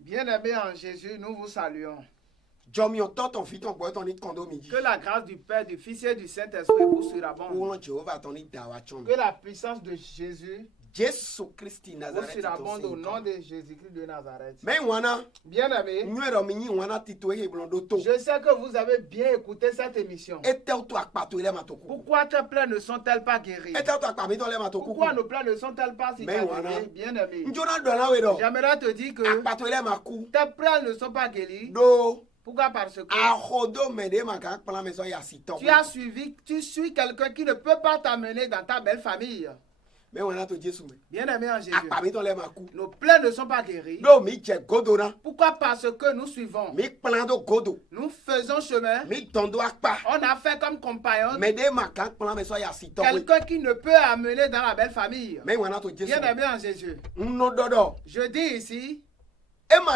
Bien-aimés en Jésus, nous vous saluons. Que Que la grâce du Père, du Fils et du Saint-Esprit vous surabonde. Que la puissance de Jésus vous surabonde au nom de Jésus-Christ de Nazareth. Bien-aimés, je sais que vous avez bien écouté cette émission. Pourquoi tes plaies ne sont-elles pas guéries? Pourquoi nos plaies ne sont-elles pas cicatrisées? Bien-aimés, j'aimerais te dire que tes plaies ne sont pas guéries. Pourquoi? Parce que tu suis quelqu'un qui ne peut pas t'amener dans ta belle famille. Bien-aimé en Jésus, nos plaies ne sont pas guéries. Pourquoi? Parce que nous suivons. Nous faisons chemin. On a fait comme compagnon quelqu'un qui ne peut amener dans la belle famille. Bien-aimé en Jésus, je dis ici, il est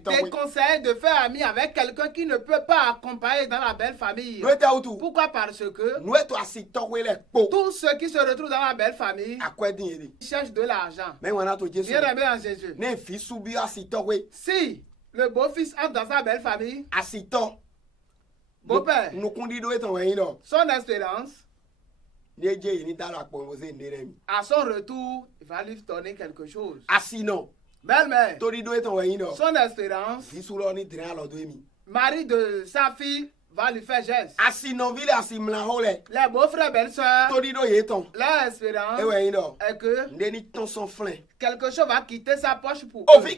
déconseillé de faire ami avec quelqu'un qui ne peut pas accompagner dans la belle famille. Pourquoi? Parce que tous ceux qui se retrouvent dans la belle famille cherchent de l'argent. Bien-aimé en Jésus, si le beau-fils entre dans sa belle famille, beau-père, son espérance, à son retour, il va lui donner quelque chose. Belle-mère, son espérance, mari de sa fille, va lui faire geste. Les beaux-frères, belles-sœurs, leur espérance est que quelque chose va quitter sa poche pour eux. Les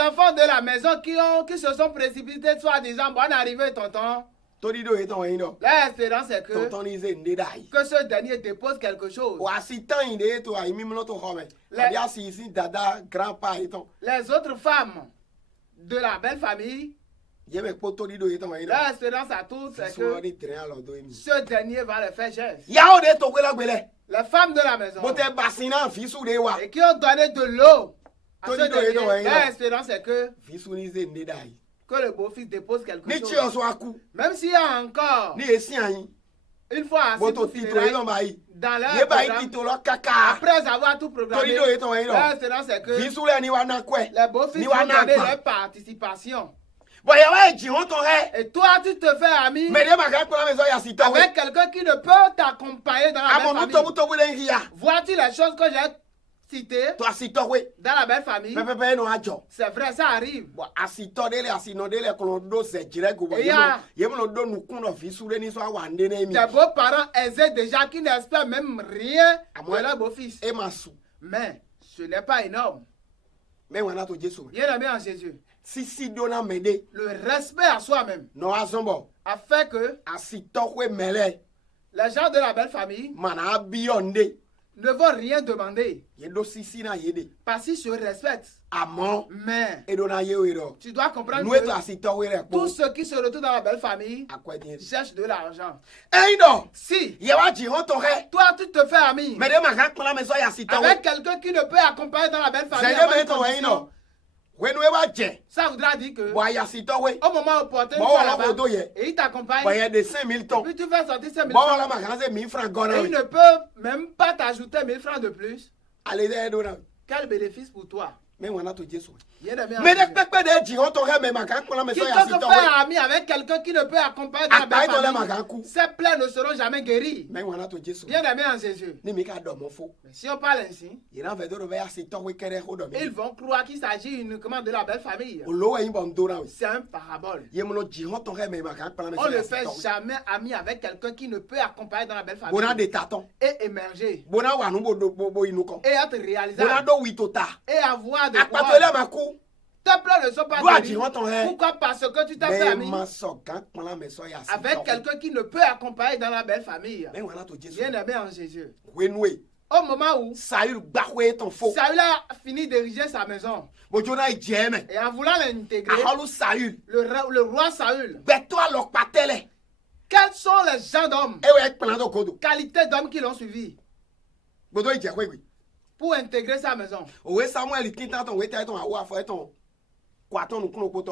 enfants de la maison qui se sont précipités, soit disant, bonne arrivée, tonton. La espérance est que ce dernier dépose quelque chose. Les autres femmes de la belle famille, la espérance à tous c'est que ce dernier va le faire geste. Les femmes de la maison et qui ont donné de l'eau à ce dernier, la espérance est que le beau-fils dépose quelque chose. Même s'il y a encore une fois assis pour funérailles dans leur programme, après avoir tout programmé, la espérance est que les beaux-fils vont donner leur participation. Et toi, tu te fais ami avec quelqu'un qui ne peut t'accompagner dans la belle famille. Vois-tu les choses que j'ai citées dans la belle famille? C'est vrai, ça arrive. Il y a des beaux-parents aisés déjà qui n'espèrent même rien de leur beau-fils. Mais ce n'est pas énorme. Bien-aimé en Jésus, le respect à soi-même a fait que les gens de la belle famille ne vont rien demander parce qu'ils se respectent. Mais tu dois comprendre que tous ceux qui se retrouvent dans la belle famille cherchent de l'argent. Si toi tu te fais ami avec quelqu'un qui ne peut accompagner dans la belle famille, ça voudra dire que au moment opportun, tu vas là-bas et il t'accompagne. Et puis tu fais sortir 5 000 francs. Et il ne peut même pas t'ajouter 1 000 francs de plus. Quel bénéfice pour toi? Quiconque fait ami avec quelqu'un qui ne peut accompagner dans la belle famille, ses plaies ne seront jamais guéries. Bien-aimé en Jésus. Mais si on parle ainsi, ils vont croire qu'il s'agit uniquement de la belle famille. C'est un parabole. On ne fait jamais ami avec quelqu'un qui ne peut accompagner dans la belle famille et émerger et être réalisable et avoir de quoi. Tes plans ne sont pas guéris. Pourquoi? Parce que tu t'es fait ami avec quelqu'un qui ne peut accompagner dans la belle famille. Bien-aimé en Jésus. Au moment où Saül a fini d'ériger sa maison et en voulant l'intégrer, le roi Saül, quels sont les gens d'hommes, qualités d'hommes qui l'ont suivi pour intégrer sa maison?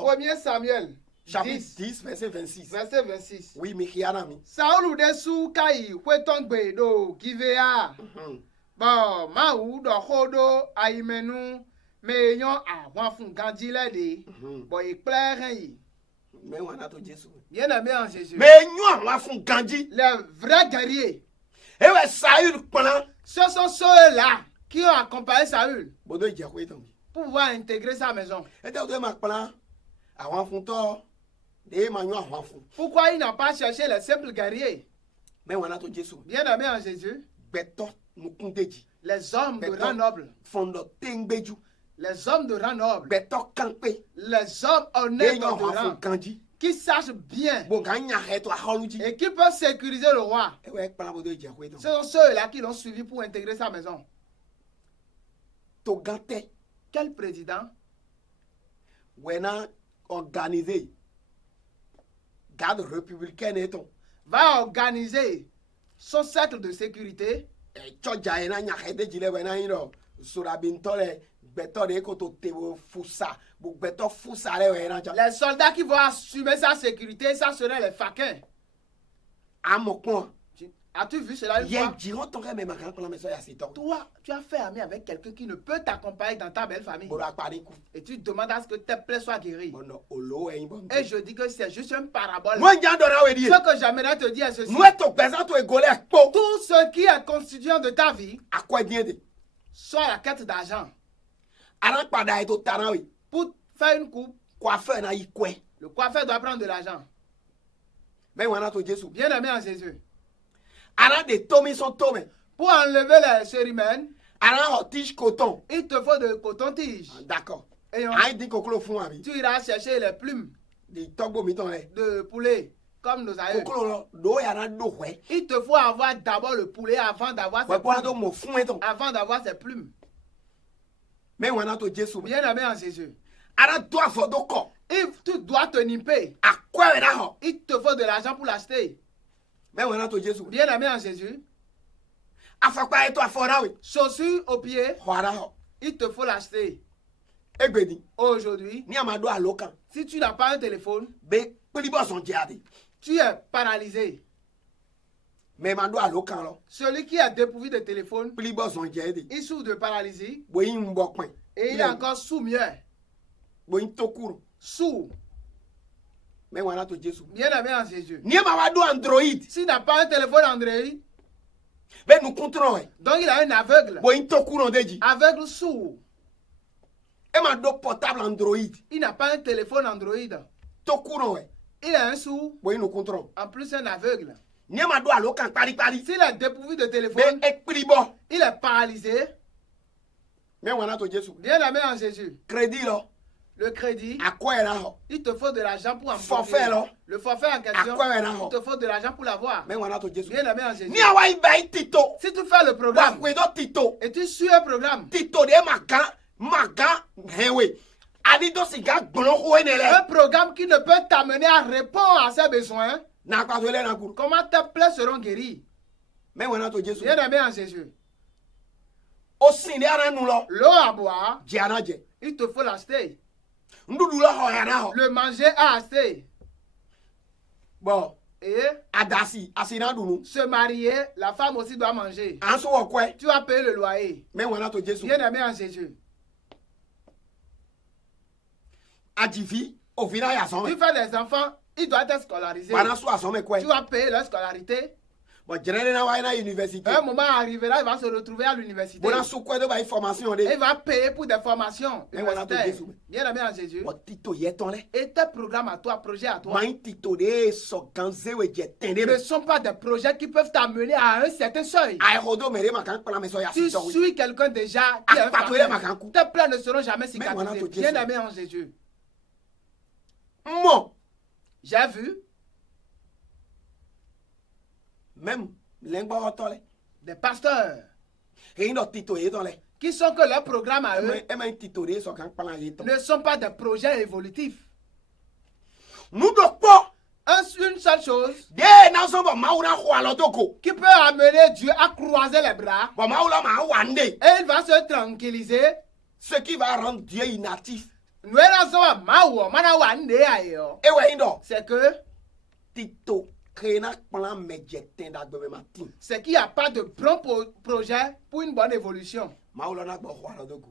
1 Samuel, Chapitre 10, verset 26. Verset 26. Oui, Mikianami. Saoul de sou kai wetongbe do givea. Bon, ma ou do hodo aimenu me yon avant fun gandile de. Bon, il plaît yi. Mais on a tout Jésus. Bien aimé en Jésus. Mais nous on fun gandi. Les vrais guerriers. Et ouais, Saül plan. Ce sont ceux-là qui ont accompagné Saül Bodo Djakwe tombi. pour pouvoir intégrer sa maison. Et de ma plan. Avant fun to. De ma nyo avant fun. Pourquoi il n'a pas cherché les simples guerriers? Mais on a tout Jésus. Bien aimé en Jésus. Beto mukundeji. Les hommes de rang noble. Fondo tengbeju. Les hommes de rang noble. Beto kankpe. Les hommes honnêtes de rang. Kanji. Qui sachent bien et qui peuvent sécuriser le roi. Ce sont ceux-là qui l'ont suivi pour intégrer sa maison. Quel président organisé garde républicain va organiser son cercle de sécurité? Les soldats qui vont assumer sa sécurité, ça serait les faquins. As-tu vu cela une fois? Toi, tu as fait ami avec quelqu'un qui ne peut t'accompagner dans ta belle famille. Et tu demandes à ce que tes plaies soient guéries. Et je dis que c'est juste une parabole. Ce que j'aimerais te dire est ceci. Tout ce qui est constituant de ta vie, soit la quête d'argent. Pour faire une coupe, le coiffeur doit prendre de l'argent. Bien aimé en Jésus. Pour enlever les cérimènes, il te faut de coton-tige. D'accord. Tu iras chercher les plumes de poulet, comme nos aïeux. Il te faut avoir d'abord le poulet avant d'avoir ses plumes. Bien aimé en Jésus. Tu dois te nimper. Il te faut de l'argent pour l'acheter. Bien aimé en Jésus. Chaussures aux pieds. Il te faut l'acheter. Aujourd'hui, si tu n'as pas un téléphone, tu es paralysé. Celui qui est dépourvu de téléphone, il souffre de paralysie. Et il est encore sourd-muet. Sourd. Bien aimé en Jésus. S'il n'a pas un téléphone Android, donc il a un aveugle. Aveugle sourd. Il n'a pas un téléphone Android. Il a un sourd. En plus un aveugle. S'il est dépourvu de téléphone, il est paralysé. Bien aimé en Jésus. Le crédit, il te faut de l'argent pour en forfait. Le forfait en question, il te faut de l'argent pour l'avoir. Bien aimé en Jésus. Si tu fais le programme et tu suis un programme, un programme qui ne peut t'amener à répondre à ses besoins, comment tes plaies seront guéries? Bien aimé en Jésus. L'eau à boire, il te faut l'acheter. Le manger à acheter. Bon. Et se marier, la femme aussi doit manger. Tu vas payer le loyer. Bien aimé en Jésus. Tu fais des enfants, ils doivent être scolarisés. Tu vas payer leur scolarité. Un moment arrivera, il va se retrouver à l'université. Il va payer pour des formations universitaires. Bien aimé en Jésus. Et tes programmes à toi, projets à toi, ne sont pas des projets qui peuvent t'amener à un certain seuil. Tu suis quelqu'un déjà qui est tes plans ne seront jamais cicatrisés. Bien aimé en Jésus. J'ai vu même des pasteurs qui sont que leurs programmes à eux ne sont pas des projets évolutifs. Une seule chose qui peut amener Dieu à croiser les bras et il va se tranquilliser. Ce qui va rendre Dieu inactif. Nous allons C'est que c'est qu'il n'y a pas de bon projet pour une bonne évolution.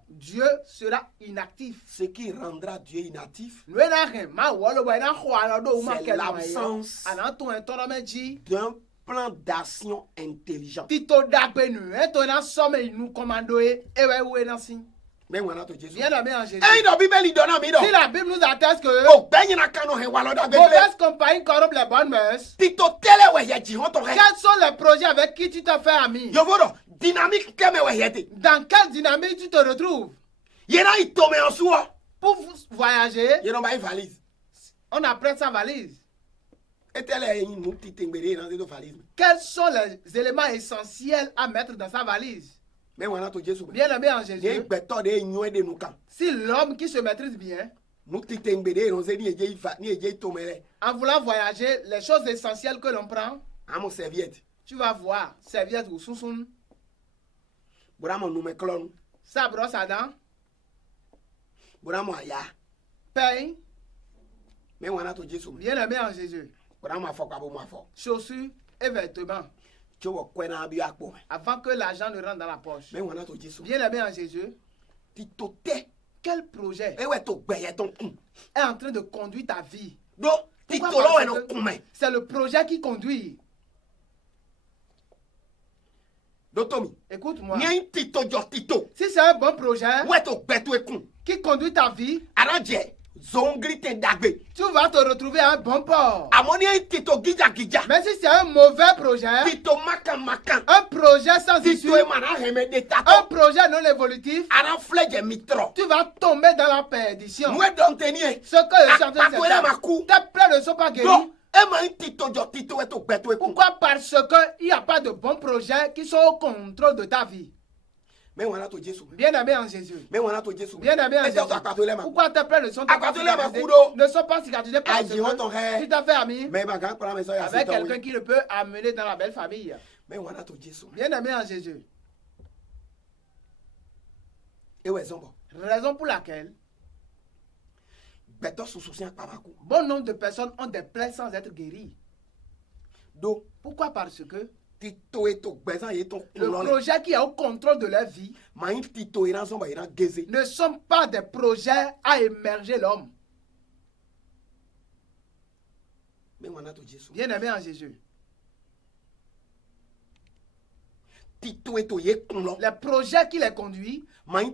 Dieu sera inactif. Ce qui rendra Dieu inactif, c'est l'absence d'un plan d'action intelligent. Mais on a tout Jésus. Si la Bible nous atteste que mauvaise compagnie corrompt les bonnes mœurs, quels sont les projets avec qui tu te fais ami? Dans quelle dynamique tu te retrouves? Pour voyager, on apprête sa valise. Quels sont les éléments essentiels à mettre dans sa valise? Bien aimé en Jésus, si l'homme qui se maîtrise bien, en voulant voyager, les choses essentielles que l'on prend, tu vas voir, serviette ou soussoun, sa brosse à dents, pain, bien aimé en Jésus, chaussures et vêtements. Avant que l'argent ne rentre dans la poche. Bien aimé en Jésus, quel projet est en train de conduire ta vie? C'est le projet qui conduit. Écoute-moi. Si c'est un bon projet qui conduit ta vie, tu vas te retrouver à un bon port. Mais si c'est un mauvais projet, un projet sans issue, un projet non évolutif, tu vas tomber dans la perdition. Ce que je suis en train de dire, tes plaies ne sont pas guéries. Pourquoi? Parce qu'il n'y a pas de bons projets qui sont au contrôle de ta vie. Bien aimé en Jésus. Bien aimé en Jésus. Pourquoi tes plaies ne sont pas cicatrisées par ce que tu t'as fait ami avec quelqu'un qui le peut amener dans la belle famille. Bien aimé en Jésus. Raison pour laquelle bon nombre de personnes ont des plaies sans être guéries. Pourquoi? Parce que le projet qui est au contrôle de leur vie ne sont pas des projets à émerger l'homme. Bien aimé en Jésus. Les projets qui les conduisent ne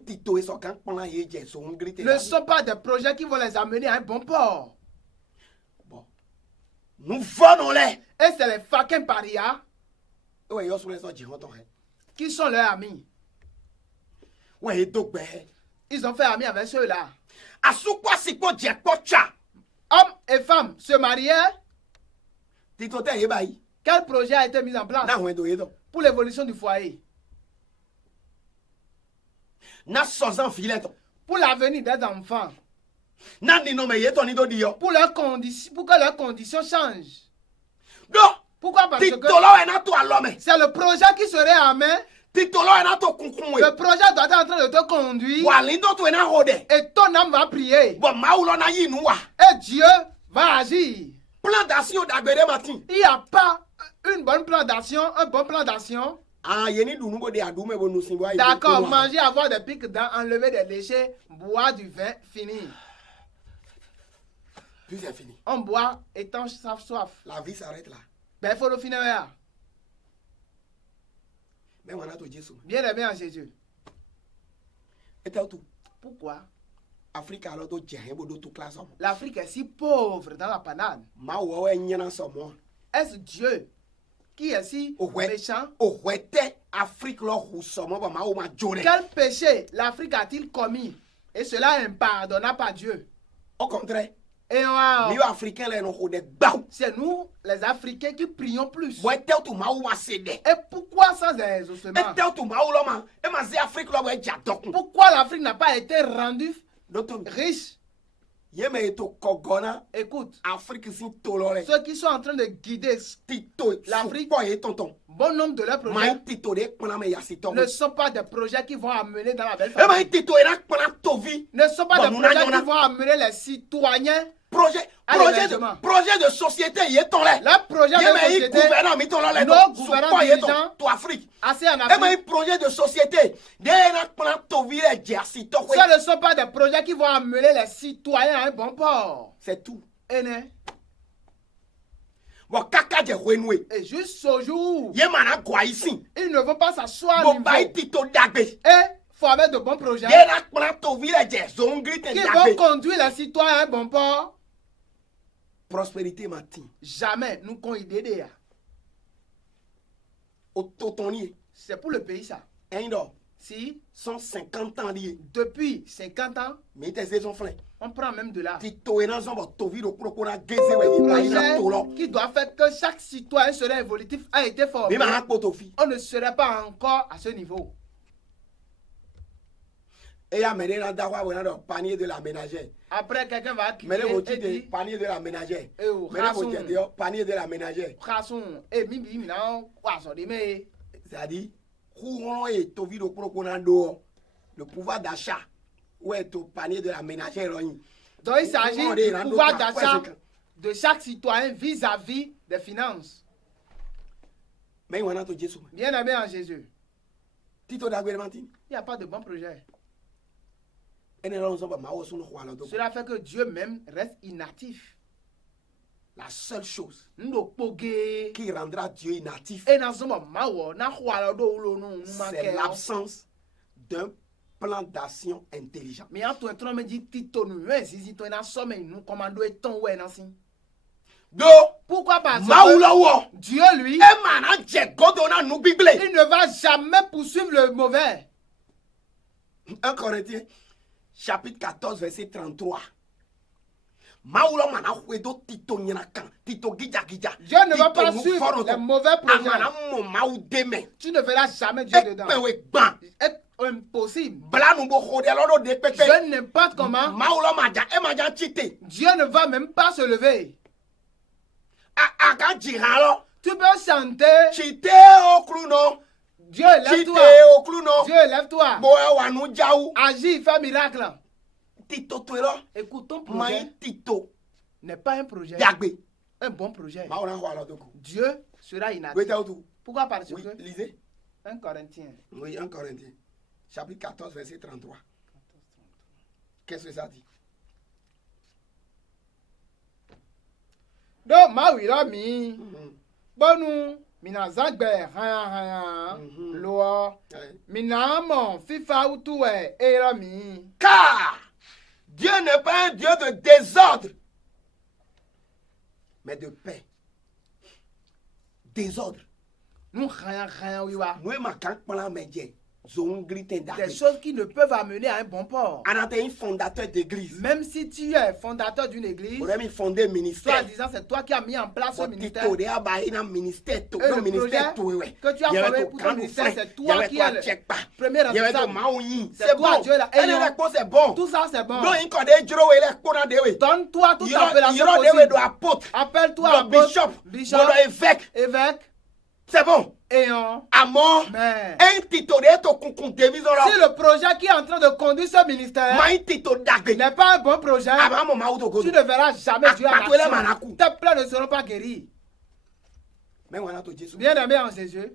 sont pas des projets qui vont les amener à un bon port. Nous volons-les. Et c'est les faquins parias qui sont leurs amis. Ils ont fait amis avec ceux-là. Hommes et femmes se mariaient. Quel projet a été mis en place pour l'évolution du foyer? Pour l'avenir des enfants. Pour que leurs conditions changent. Pourquoi? Parce que c'est le projet qui serait à main. Le projet doit être en train de te conduire. Et ton âme va prier. Et Dieu va agir. Il n'y a pas une bonne plan d'action, un bon plan d'action. D'accord, manger, avoir des pics dents, enlever des déchets, boire du vin, fini. Puis c'est fini. On boit et tant soif. La vie s'arrête là. Ben, il faut le finir là. Mais on a tout Jésus. Bien aimé en Jésus. Et tout. Pourquoi? L'Afrique est si pauvre dans la panade. Est-ce Dieu qui est si méchant? Quel péché l'Afrique a-t-il commis? Et cela est impardonnable par Dieu. Au contraire. Et c'est nous, les Africains, qui prions plus. Et pourquoi sans exaucement? Pourquoi l'Afrique n'a pas été rendue riche? Écoute, ceux qui sont en train de guider l'Afrique, bon nombre de leurs projets ne sont pas des projets qui vont amener dans la belle famille. Ne sont pas des projets qui vont amener les citoyens. Projet de société, le projet de société, nos gouvernants dirigeants, assez en Afrique, projet de société, ce ne sont pas des projets qui vont amener les citoyens à un bon port. C'est tout. Et juste ce jour, ils ne vont pas s'asseoir et former de bons projets qui vont conduire les citoyens à un bon port. Prospérité matin. Jamais nous qu'on idée. C'est pour le pays ça. Si 150 ans depuis 50 ans, mais on prend même de là. Qui doit faire que chaque citoyen serait évolutif a été formé. On ne serait pas encore à ce niveau. Et panier de la ménagère. Après, quelqu'un va crier et dire panier de la ménagère. Panier de la ménagère. C'est-à-dire, le pouvoir d'achat. Où est au panier de la ménagère? Donc, il s'agit du pouvoir d'achat de chaque citoyen vis-à-vis des finances. Bien aimé en Jésus. Il n'y a pas de bon projet. Cela fait que Dieu même reste inactif. La seule chose qui rendra Dieu inactif, c'est l'absence d'un plan d'action intelligent. Pourquoi pas Dieu, lui, il ne va jamais poursuivre le mauvais. 1 Corinthiens chapitre 14 verset 33. Dieu ne va pas suivre les mauvais projets. Tu ne verras jamais Dieu dedans. C'est impossible. Je n'importe comment. Dieu ne va même pas se lever. Tu peux chanter. Dieu, lève-toi. Dieu, lève-toi. Agis, fais miracle. Écoute, ton projet n'est pas un projet. Un bon projet. Dieu sera inactif. Pourquoi? Parce que lisez 1 Corinthiens. Oui, 1 Corinthiens. Chapitre 14, verset 33. Qu'est-ce que ça dit? Donc, mi. Bon, mina zagbe haya loa mina mon fifa utuwe era mi. Car Dieu n'est pas un Dieu de désordre, mais de paix. Désordre. Nous haya wiwa. Nous des choses qui ne peuvent amener à un bon port. Un fondateur d'église. Même si tu es fondateur d'une église, fondé ministère. Toi disant c'est toi qui as mis en place ce ministère. Le projet que tu as formé pour ton ministère, c'est toi qui as le premier responsable. C'est toi Dieu là. C'est bon. Tout ça c'est bon. Donne-toi toute appellation possible. Appelle-toi apôtre, bishop, évêque. C'est bon. Si le projet qui est en train de conduire ce ministère n'est pas un bon projet, tu ne verras jamais Dieu en action. Tes plans ne seront pas guéris. Bien aimé en Jésus,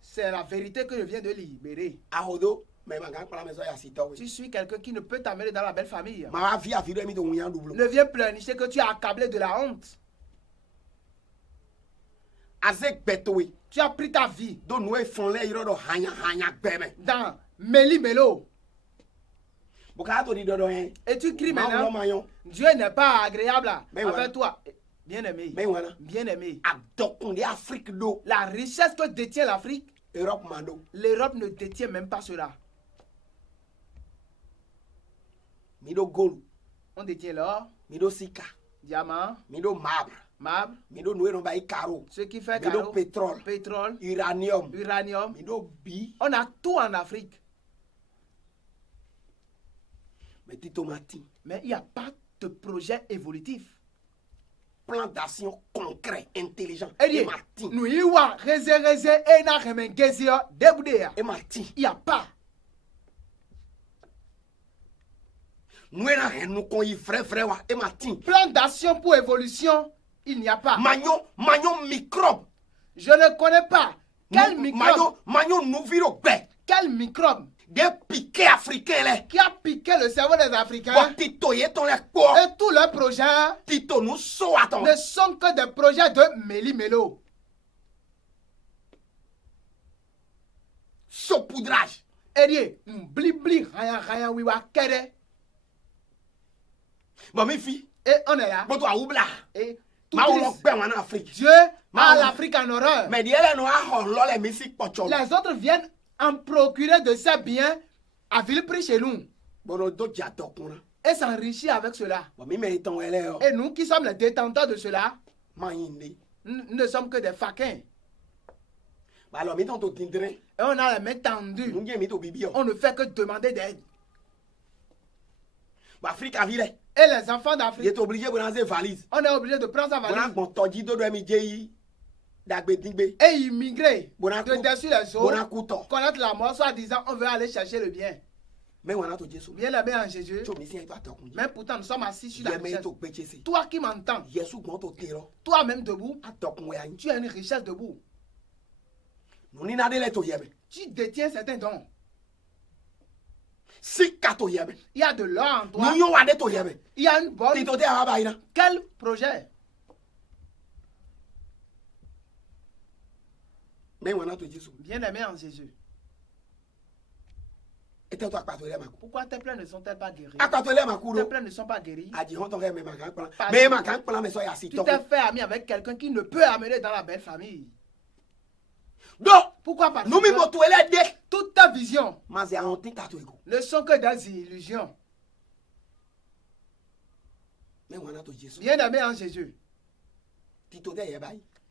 c'est la vérité que je viens de libérer. Tu suis quelqu'un qui ne peut t'amener dans la belle famille. Ne viens pleurnicher que tu es accablé de la honte. Tu as pris ta vie dans Méli-Mélo. Et tu cries maintenant. Dieu n'est pas agréable avec toi. Bien aimé. Bien aimé. La richesse que détient l'Afrique, l'Europe ne détient même pas cela. On détient l'or, diamant, marbre, ce qui fait carreau, pétrole, uranium. On a tout en Afrique. Mais il n'y a pas de projet évolutif. Plan d'action concret, intelligent. Il n'y a pas. Plan d'action pour évolution, il n'y a pas. Microbe. Je ne connais pas. Quel microbe? Quel microbe? Des piquets africains là. Qui a piqué le cerveau des Africains? Et tous leurs projets ne sont que des projets de Méli-Mélo. Saupoudrage. Et blibli, rien, wiwa, kere. Bon, mes filles. Et on est là. Et Dieu a l'Afrique en horreur. Mais les autres viennent en procurer de ces biens à vil prix chez nous. Et s'enrichir avec cela. Et nous qui sommes les détenteurs de cela, nous ne sommes que des faquins. Et on a les mains tendues. On ne fait que demander d'aide. Et les enfants d'Afrique, on est obligé de prendre sa valise et immigrer de dessus les eaux, connaître la mort, soit disant on veut aller chercher le bien. Bien la bien en Jésus. Mais pourtant nous sommes assis sur la richesse. Toi qui m'entends, toi-même debout, tu as une richesse debout. Tu détiens certains dons. Il y a de l'or en toi. Il y a une bonne. Quel projet? Bien-aimé en Jésus. Pourquoi tes plans ne sont-elles pas guéris? Tes plans ne sont pas guéris. Tu t'es fait ami avec quelqu'un qui ne peut amener dans la belle famille. Pourquoi? Parce que toute ta vision ne sont que des illusions. Bien-aimé en Jésus.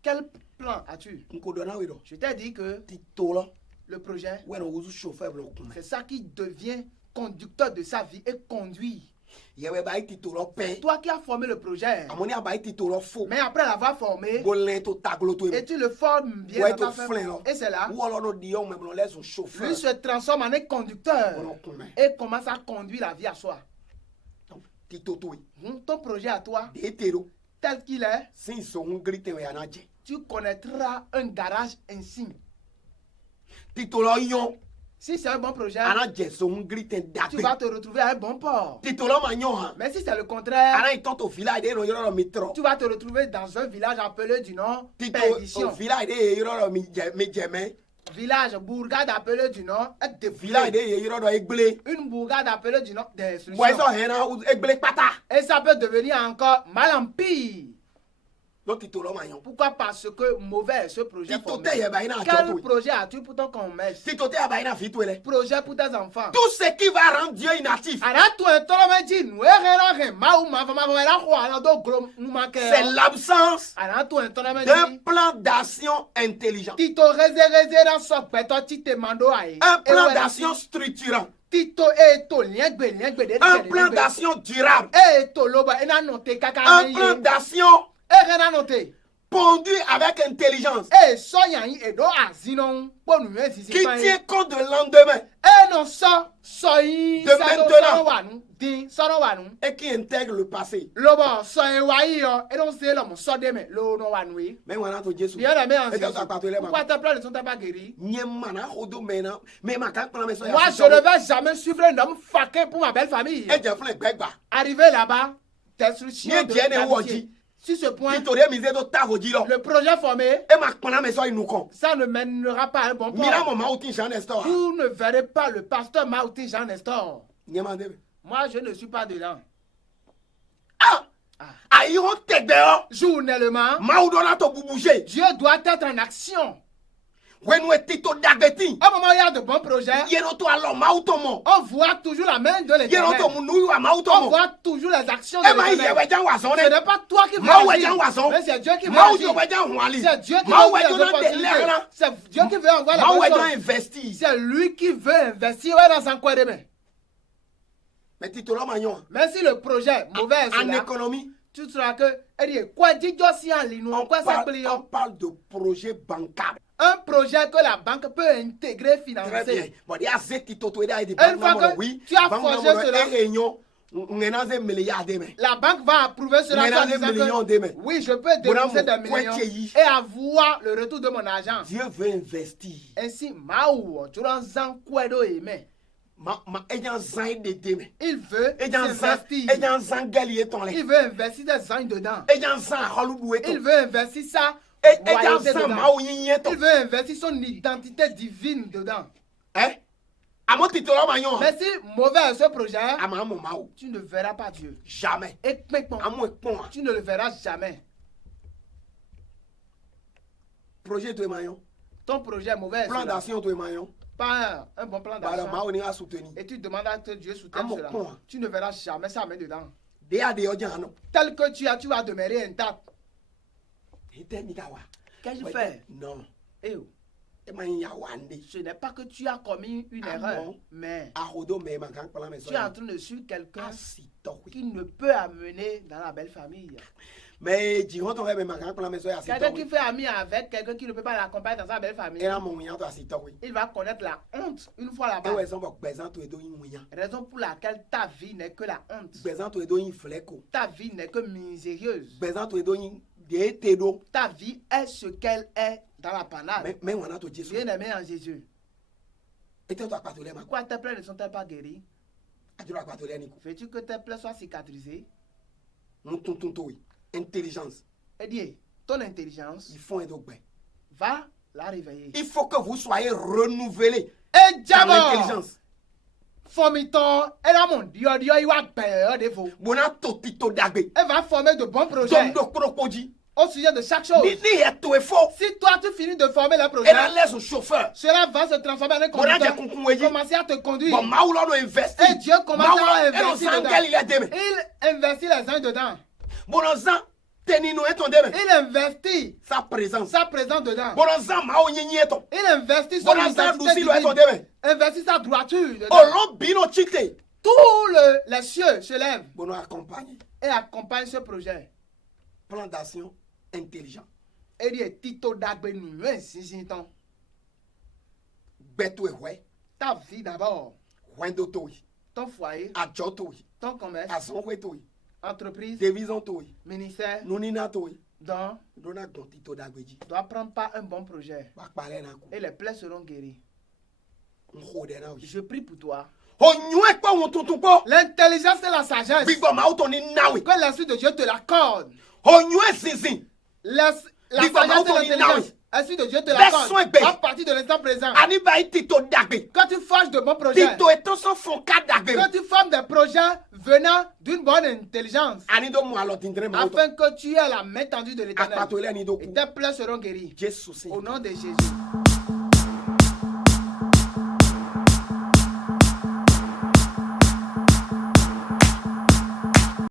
Quel plan as-tu? Je t'ai dit que le projet, c'est ça qui devient conducteur de sa vie et conduit. Toi qui as formé le projet, mais après l'avoir formé, et tu le formes bien dans ta famille, et c'est là, lui se transforme en un conducteur et commence à conduire la vie à soi. Ton projet à toi, tel qu'il est, tu connaîtras un garage insigne. Si c'est un bon projet, tu vas te retrouver à un bon port. Mais si c'est le contraire, tu vas te retrouver dans un village appelé du nom Perdition. Village, bourgade appelé du nom une bourgade appelée du nom Destruction. Et ça peut devenir encore mal en pire. Pourquoi? Parce que mauvais est ce projet formé. Quel projet as-tu pour ton commerce? Projet pour tes enfants. Tout ce qui va rendre Dieu inactif, c'est l'absence d'un plan d'action intelligent. Un plan d'action structurant. Un plan d'action durable. Un plan d'action pondu avec intelligence, qui tient compte de lendemain, de maintenant, et qui intègre le passé. Mais pourquoi tes plans ne sont pas guéris? Moi, je ne vais jamais suivre un homme faquin pour ma belle famille. Arrivé là-bas, destruction de l'amitié. Sur ce point, le projet formé, ça ne mènera pas à un bon port. Vous ne verrez pas le pasteur Mauti Jean Nestor. Moi, je ne suis pas dedans. Journellement, Dieu doit être en action. Au moment où il y a de bons projets, on voit toujours la main de l'Éternel. On voit toujours les actions de l'Éternel. Ce n'est pas toi qui vas agir, mais c'est Dieu qui va agir. C'est Dieu qui va ouvrir les opportunités. C'est Dieu qui veut avoir la personne. C'est lui qui veut investir dans un coin de main. Mais si le projet mauvais est en économie, tu sauras que on parle de projet bancable. Un projet que la banque peut intégrer, financer. Très bien. Une fois que tu as forgé cela, la banque va approuver cela. Oui, je peux déposer des millions et avoir le retour de mon argent. Dieu veut investir. Ainsi, il veut investir. Il veut investir des ans dedans. Il veut investir ça. Il veut investir son identité divine dedans. Hein? Mais si mauvais est ce projet, tu ne verras pas Dieu. Jamais. Et tu ne le verras jamais. Projet de maillon. Ton projet est mauvais. Plan d'action de maillon. Pas un bon plan d'action. Et tu demandes à que Dieu soutienne cela. Tu ne verras jamais ça mettre dedans. Tel que tu vas demeurer intact. Qu'est-ce que je fais? Non. Ce n'est pas que tu as commis une erreur, mais tu es en train de suivre quelqu'un qui ne peut amener dans la belle famille. Mais quelqu'un qui fait ami avec quelqu'un qui ne peut pas l'accompagner dans sa belle famille, il va connaître la honte une fois là-bas. Raison pour laquelle ta vie n'est que la honte. Ta vie n'est que miséreuse. Ta vie est ce qu'elle est dans la panade. Bien aimé en Jésus. Pourquoi tes plaies ne sont-elles pas guéries? Veux-tu que tes plaies soient cicatrisées? Intelligence. Et dis, ton intelligence va la réveiller. Il faut que vous soyez renouvelés dans l'intelligence. Formiton, elle a mon Dieu, il va payer des faux. Elle va former de bons projets. Au sujet de chaque chose. Si toi tu finis de former le projet, cela va se transformer en un conducteur. Commencer à te conduire. Et Dieu commence à investir dedans. Il investit les uns dedans. Il investit sa présence dedans. Il investit son identité. Investit sa droiture dedans. Tous les cieux se lèvent et accompagnent ce projet. Plan d'action intelligent. Et dit Tito Dagbenu, ta vie d'abord. Ton foyer. Ton commerce. Entreprise. Ministère. Donc, doit prendre pas un bon projet. Et les plaies seront guéries. Je prie pour toi. L'intelligence et la sagesse. Que l'esprit de Dieu te l'accorde. La sagesse et l'intelligence. L'esprit de Dieu te l'accorde. À partir de l'instant présent. Quand tu forges de bons projets. Quand tu formes des projets venant d'une bonne intelligence. Afin que tu aies la main tendue de l'Éternel. Et tes plaies seront guéries. Au nom de Jésus.